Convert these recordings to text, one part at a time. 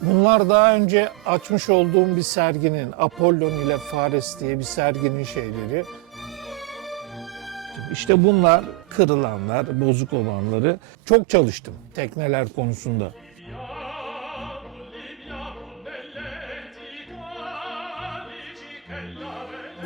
Bunlar daha önce açmış olduğum bir serginin, Apollon ile Fares diye bir serginin şeyleri. İşte bunlar kırılanlar, bozuk olanları. Çok çalıştım tekneler konusunda.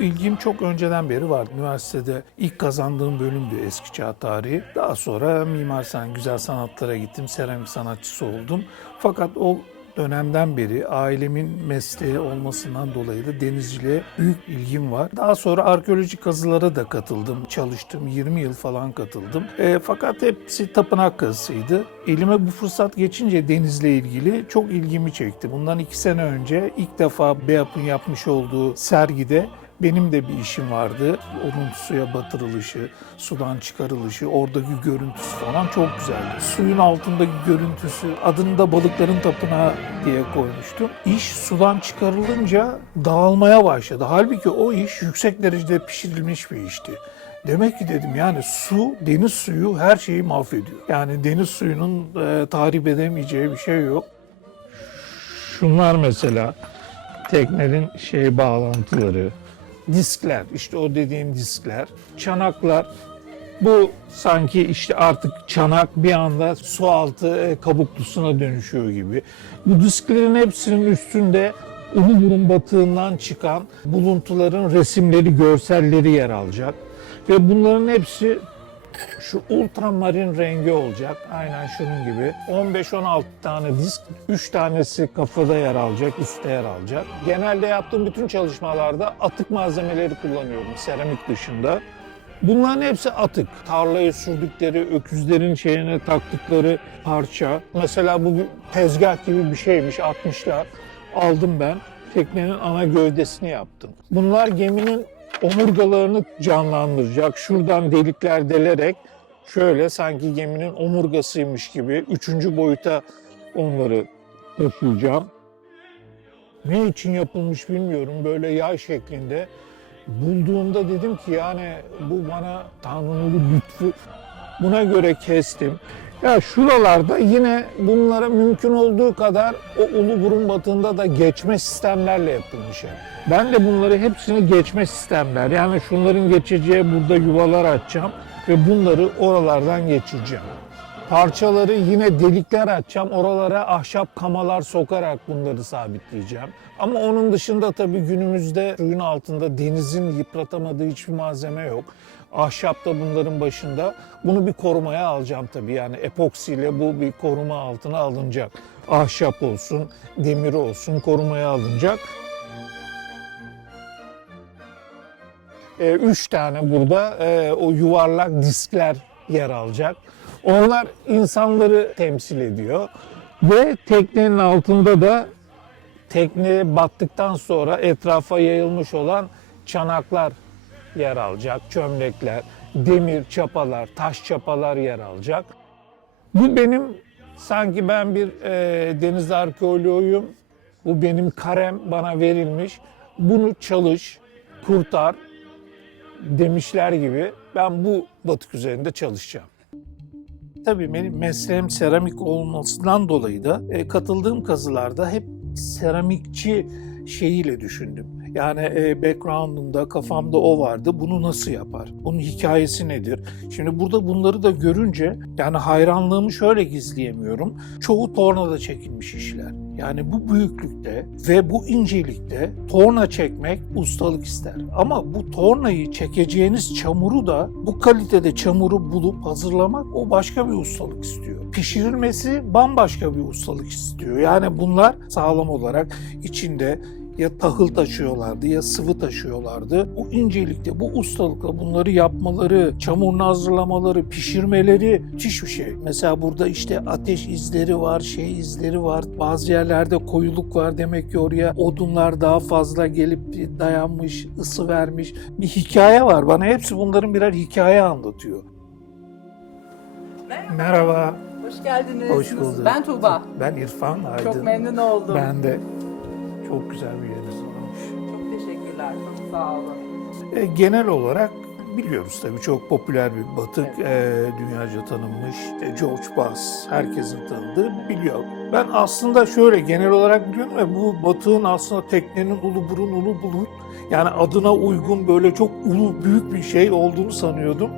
İlgim çok önceden beri vardı. Üniversitede ilk kazandığım bölümdü eski çağ tarihi. Daha sonra Mimar Sinan Güzel Sanatlara gittim, seramik sanatçısı oldum. Fakat o dönemden beri ailemin mesleği olmasından dolayı da denizciliğe büyük ilgim var. Daha sonra arkeolojik kazılara da katıldım, çalıştım. 20 yıl falan katıldım. Fakat hepsi tapınak kazısıydı. Elime bu fırsat geçince denizle ilgili çok ilgimi çekti. Bundan 2 sene önce ilk defa BEAP'ın yapmış olduğu sergide benim de bir işim vardı. Onun suya batırılışı, sudan çıkarılışı, oradaki görüntüsü falan çok güzeldi. Suyun altındaki görüntüsü, adını da Balıkların Tapınağı diye koymuştum. İş sudan çıkarılınca dağılmaya başladı. Halbuki o iş yüksek derecede pişirilmiş bir işti. Demek ki dedim yani su, deniz suyu her şeyi mahvediyor. Yani deniz suyunun tahrip edemeyeceği bir şey yok. Şunlar mesela teknenin bağlantıları. Diskler, işte o dediğim diskler, çanaklar. Bu sanki işte artık çanak bir anda su altı kabuklusuna dönüşüyor gibi. Bu disklerin hepsinin üstünde Uluburun batığından çıkan buluntuların resimleri, görselleri yer alacak. Ve bunların hepsi şu ultramarin rengi olacak. Aynen şunun gibi. 15-16 tane disk, 3 tanesi kafada yer alacak, üstte yer alacak. Genelde yaptığım bütün çalışmalarda atık malzemeleri kullanıyorum seramik dışında. Bunların hepsi atık. Tarlaya sürdükleri, öküzlerin şeyine taktıkları parça. Mesela bu bir tezgah gibi bir şeymiş, atmışlar. Aldım ben. Teknenin ana gövdesini yaptım. Bunlar geminin omurgalarını canlandıracak. Şuradan delikler delerek şöyle sanki geminin omurgasıymış gibi 3. boyuta onları taşıyacağım. Ne için yapılmış bilmiyorum. Böyle yay şeklinde. Bulduğumda dedim ki yani bu bana Tanrı'nın bir lütfu. Buna göre kestim. Ya şuralarda yine bunlara mümkün olduğu kadar o Uluburun batığında da geçme sistemlerle yapılmış. Ben de bunları hepsini geçme sistemler. Yani şunların geçeceği burada yuvalar açacağım ve bunları oralardan geçireceğim. Parçaları yine delikler açacağım. Oralara ahşap kamalar sokarak bunları sabitleyeceğim. Ama onun dışında tabii günümüzde suyun altında denizin yıpratamadığı hiçbir malzeme yok. Ahşap da bunların başında. Bunu bir korumaya alacağım tabii. Yani epoksiyle bu bir koruma altına alınacak. Ahşap olsun, demir olsun korumaya alınacak. 3 tane burada o yuvarlak diskler yer alacak. Onlar insanları temsil ediyor. Ve teknenin altında da tekne battıktan sonra etrafa yayılmış olan çanaklar yer alacak. Çömlekler, demir çapalar, taş çapalar yer alacak. Bu benim, sanki ben bir deniz arkeoloğuyum. Bu benim karem bana verilmiş. Bunu çalış, kurtar demişler gibi ben bu batık üzerinde çalışacağım. Tabii benim mesleğim seramik olmasından dolayı da katıldığım kazılarda hep seramikçi şeyiyle düşündüm. Yani background'umda, kafamda o vardı. Bunu nasıl yapar? Bunun hikayesi nedir? Şimdi burada bunları da görünce yani hayranlığımı şöyle gizleyemiyorum. Çoğu tornada çekilmiş işler. Yani bu büyüklükte ve bu incelikte torna çekmek ustalık ister. Ama bu tornayı çekeceğiniz çamuru da bu kalitede çamuru bulup hazırlamak o başka bir ustalık istiyor. Pişirilmesi bambaşka bir ustalık istiyor. Yani bunlar sağlam olarak içinde ya tahıl taşıyorlardı ya sıvı taşıyorlardı. Bu incelikte, bu ustalıkla bunları yapmaları, çamurunu hazırlamaları, pişirmeleri müthiş bir şey. Mesela burada işte ateş izleri var, izleri var. Bazı yerlerde koyuluk var. Demek ki oraya odunlar daha fazla gelip dayanmış, ısı vermiş. Bir hikaye var. Bana hepsi bunların birer hikaye anlatıyor. Merhaba. Hoş geldiniz. Hoş bulduk. Ben Tuğba. Ben İrfan Aydın. Çok memnun oldum. Ben de. Çok güzel bir yeriniz olmuş. Çok teşekkürler. Çok sağ olun. Genel olarak biliyoruz tabii, çok popüler bir batık. Dünyaca tanınmış. George Bass, herkesin tanıdığı biliyor. Ben aslında şöyle genel olarak biliyorum ve bu batığın aslında teknenin ulu burun ulu bulut, yani adına uygun böyle çok ulu büyük bir şey olduğunu sanıyordum.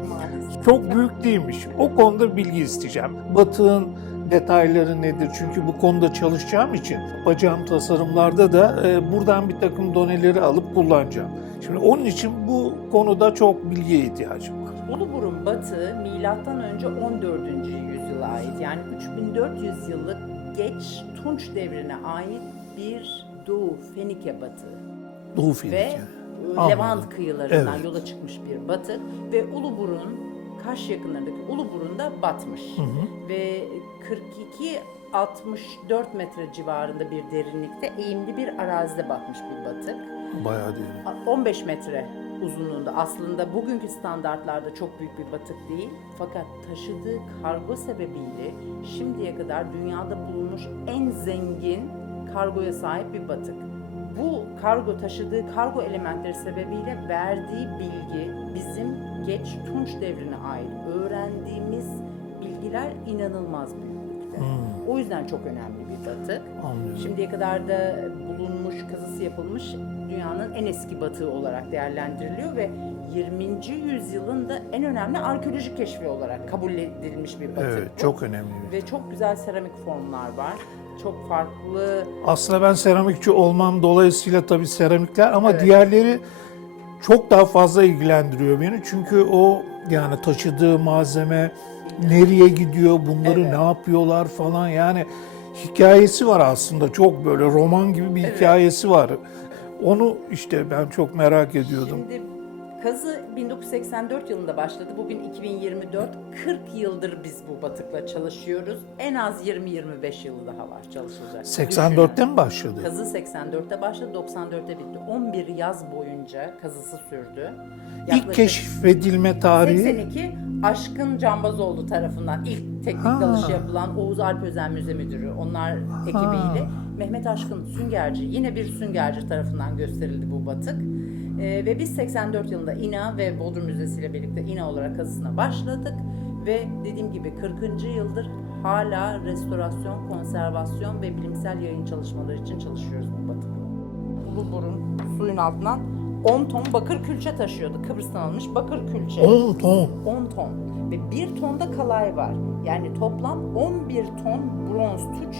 Çok büyük değilmiş. O konuda bilgi isteyeceğim. Batığın detayları nedir? Çünkü bu konuda çalışacağım için yapacağım tasarımlarda da buradan bir takım doneleri alıp kullanacağım. Şimdi onun için bu konuda çok bilgiye ihtiyacım var. Uluburun batığı M.Ö. 14. yüzyıla ait, yani 3400 yıllık geç Tunç devrine ait bir Doğu Fenike batığı. Doğu Fenike. Ve Anladım. Levant kıyılarından Evet. yola çıkmış bir batık ve Uluburun Kaş yakınlarındaki Uluburun'da batmış. Ve 42-64 metre civarında bir derinlikte eğimli bir arazide batmış bir batık. Bayağı değil. 15 metre uzunluğunda, aslında bugünkü standartlarda çok büyük bir batık değil. Fakat taşıdığı kargo sebebiyle şimdiye kadar dünyada bulunmuş en zengin kargoya sahip bir batık. Bu taşıdığı kargo elementleri sebebiyle verdiği bilgi bizim geç Tunç devrine ait öğrendiğimiz bilgiler inanılmaz büyüklükte. O yüzden çok önemli bir batık. Anlıyorum. Şimdiye kadar da bulunmuş, kazısı yapılmış dünyanın en eski batığı olarak değerlendiriliyor ve 20. yüzyılın da en önemli arkeolojik keşfi olarak kabul edilmiş bir batık. Evet, bu. çok önemli. Ve çok güzel seramik formlar var. Çok farklı. Aslında ben seramikçi olmam dolayısıyla tabii seramikler ama Evet. diğerleri çok daha fazla ilgilendiriyor beni. Çünkü o yani taşıdığı malzeme nereye gidiyor, bunları Evet. ne yapıyorlar falan, yani hikayesi var aslında, çok böyle roman gibi bir hikayesi var. Onu işte ben çok merak ediyordum. Şimdi kazı 1984 yılında başladı. Bugün 2024. 40 yıldır biz bu batıkla çalışıyoruz. En az 20-25 yılı daha var çalışılacak. 84'te mi başladı? Kazı 84'te başladı, 94'te bitti. 11 yaz boyunca kazısı sürdü. İlk keşfedilme tarihi 82 Aşkın Cambazoğlu tarafından ilk teknik dalışı yapılan Oğuz Alp Özen Müze Müdürü, onlar ekibiyle Mehmet Aşkın Süngerci, yine bir süngerci tarafından gösterildi bu batık. Ve biz 84 yılında İNA ve Bodrum Müzesi ile birlikte İNA olarak kazısına başladık. Ve dediğim gibi 40. yıldır hala restorasyon, konservasyon ve bilimsel yayın çalışmaları için çalışıyoruz bu batıkla. Uluburun suyun altından 10 ton bakır külçe taşıyordu. Kıbrıs'tan alınmış bakır külçe. 10 ton. 10 ton. Ve 1 tonda kalay var. Yani toplam 11 ton bronz tuç,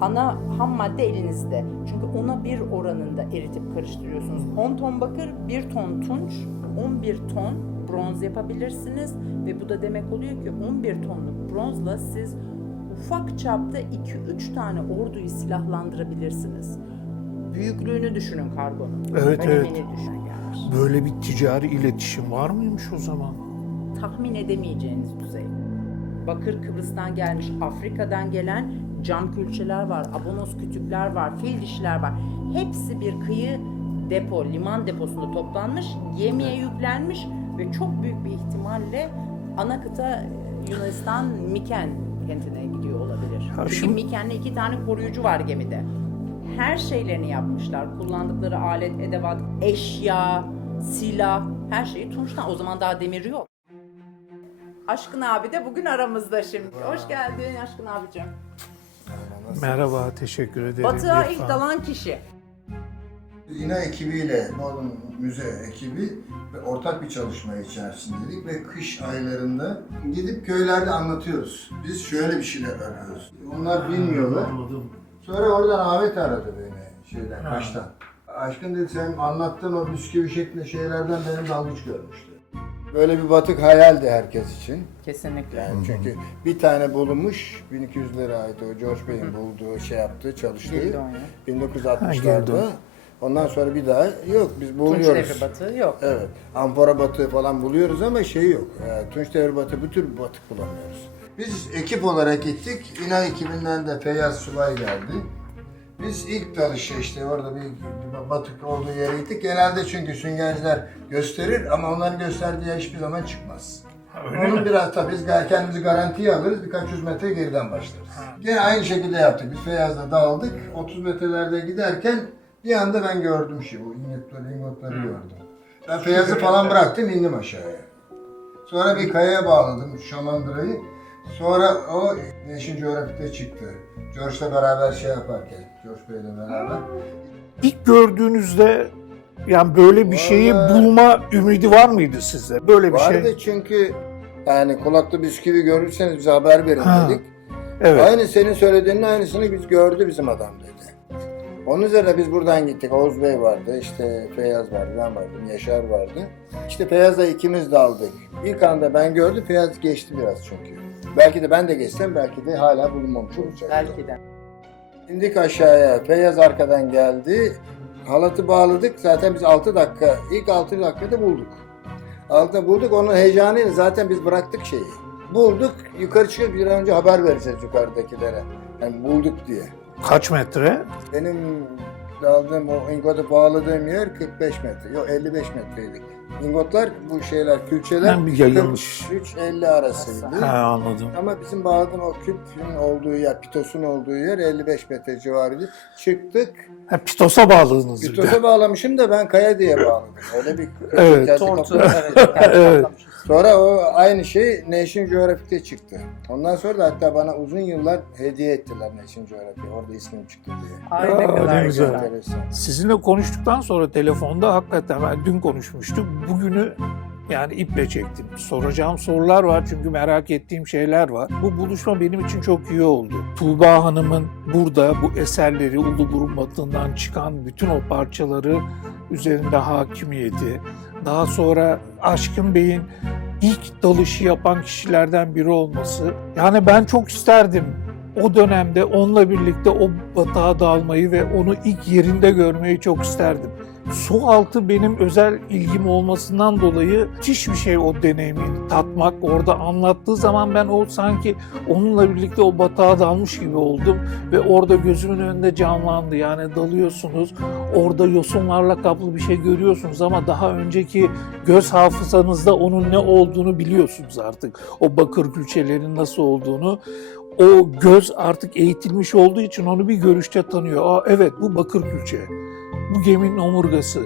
ana ham madde elinizde. Çünkü ona bir oranında eritip karıştırıyorsunuz. 10 ton bakır, 1 ton tunç, 11 ton bronz yapabilirsiniz. Ve bu da demek oluyor ki 11 tonluk bronzla siz ufak çapta 2-3 tane orduyu silahlandırabilirsiniz. Büyüklüğünü düşünün kargonun. Evet, Önemini evet. düşünün yani. Böyle bir ticari iletişim var mıymış o zaman? Tahmin edemeyeceğiniz düzey. Bakır Kıbrıs'tan gelmiş, Afrika'dan gelen cam külçeler var, abonos kütükler var, fil dişiler var. Hepsi bir kıyı depo, liman deposunda toplanmış, gemiye yüklenmiş ve çok büyük bir ihtimalle ana kıta Yunanistan Miken kentine gidiyor olabilir. Çünkü şimdi- Miken'le 2 tane koruyucu var gemide. Her şeylerini yapmışlar. Kullandıkları alet, edevat, eşya, silah, her şeyi tunçtan. O zaman daha demir yok. Aşkın abi de bugün aramızda şimdi. Hoş geldin Aşkın abicim. Merhaba, teşekkür ederim. Batığa İrfan. ilk dalan kişi. İNA ekibiyle Bodrum Müze ekibi ve ortak bir çalışma içerisindeydik ve kış aylarında gidip köylerde anlatıyoruz. Biz şöyle bir şeyler arıyoruz. Onlar bilmiyorlar. Anladım. Sonra oradan Ahmet aradı beni Kaş'tan. Aşkın dedi, sen anlattığın o bisküvi şeklinde şeylerden benim dalgıç görmüştü. Böyle bir batık hayaldi herkes için. Kesinlikle. Yani çünkü bir tane bulunmuş, 1200'lere ait o George Bey'in bulduğu, yaptığı, çalıştığı Gildon ya. 1960'larda. Gildon. Ondan sonra bir daha yok, biz Tunç buluyoruz. devri batığı yok. Evet, amfora batığı falan buluyoruz ama şey yok. Tunç devri batığı, bu tür bir batık bulamıyoruz. Biz ekip olarak gittik. İNA ekibinden de Feyyaz Subay geldi. Biz ilk dalışı işte orada bir batık olduğu yere gittik. Genelde çünkü süngerciler gösterir ama onların gösterdiği yer hiçbir zaman çıkmaz. Onun biraz tabii biz kendimizi garantiye alırız, birkaç yüz metre geriden başlarız. Yine aynı şekilde yaptık. Biz Feyyaz'la dağıldık. 30 metrelerde giderken bir anda ben gördüm bu ingotları gördüm. Ben Feyyaz'ı falan bıraktım, indim aşağıya. Sonra bir kayaya bağladım şamandırayı. Sonra o National Geographic'te çıktı. George'la beraber şey yaparken, George Bey'le beraber. İlk gördüğünüzde yani böyle bir şeyi Vallahi- bulma ümidi var mıydı sizde? Böyle bir Vardı şey. çünkü yani kulakta bisküvi görürseniz bize haber verin Ha, dedik. Evet. Aynı senin söylediğinin aynısını biz gördü bizim adam dedi. Onun üzerine biz buradan gittik. Oğuz Bey vardı, işte Feyyaz vardı, ben vardım, Yaşar vardı. İşte Feyyaz'la ikimiz daldık. İlk anda ben gördüm, Feyyaz geçti biraz çünkü. Belki de ben de geçsem belki de hala bulunmamış olacak. Belki de. İndik aşağıya, Feyyaz arkadan geldi. Halatı bağladık, zaten biz 6 dakika, ilk 6 dakikada bulduk. 6'da bulduk, onun heyecanıyla zaten biz bıraktık şeyi. Bulduk, yukarı çıkıp bir an önce haber vereceğiz yukarıdakilere. Yani bulduk diye. Kaç metre? Benim aldığım o ingotu bağladığım yer 45 metre. Yok 55 metreydi. İngotlar bu şeyler, külçeler Ben bir yayılmış. 43-50 arasıydı. Ha, anladım. Ama bizim bağladığım o küpün olduğu yer, pitosun olduğu yer 55 metre civarıydı. Çıktık. Ha, Pitos'a bağladınız bir de. Pitosa bağlamışım da ben kaya diye bağladım. Öyle bir Evet. kendi Tortu. kafam- Evet. Evet. Sonra o aynı şey National Geographic'te çıktı. Ondan sonra da hatta bana uzun yıllar hediye ettiler National Geographic. Orada ismim çıktı diye. Ay ne Aa, kadar ne güzel. güzel. Enteresan. Sizinle konuştuktan sonra telefonda hakikaten ben dün konuşmuştuk. Bugünü yani iple çektim. Soracağım sorular var çünkü merak ettiğim şeyler var. Bu buluşma benim için çok iyi oldu. Tuğba Hanım'ın burada bu eserleri Uluburun Batı'ndan çıkan bütün o parçaları üzerinde hakimiyeti, daha sonra Aşkın Bey'in ilk dalışı yapan kişilerden biri olması. Yani ben çok isterdim o dönemde onunla birlikte o batağa dalmayı ve onu ilk yerinde görmeyi çok isterdim. Su altı benim özel ilgim olmasından dolayı müthiş bir şey o deneyimi tatmak. Orada anlattığı zaman ben o sanki onunla birlikte o batağa dalmış gibi oldum ve orada gözümün önünde canlandı. Yani dalıyorsunuz, orada yosunlarla kaplı bir şey görüyorsunuz ama daha önceki göz hafızanızda onun ne olduğunu biliyorsunuz artık. O bakır külçelerin nasıl olduğunu. O göz artık eğitilmiş olduğu için onu bir görüşte tanıyor. Aa, evet bu bakır külçe. Bu geminin omurgası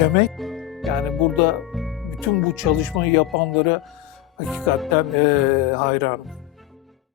demek. Yani burada bütün bu çalışmayı yapanlara hakikaten hayranım.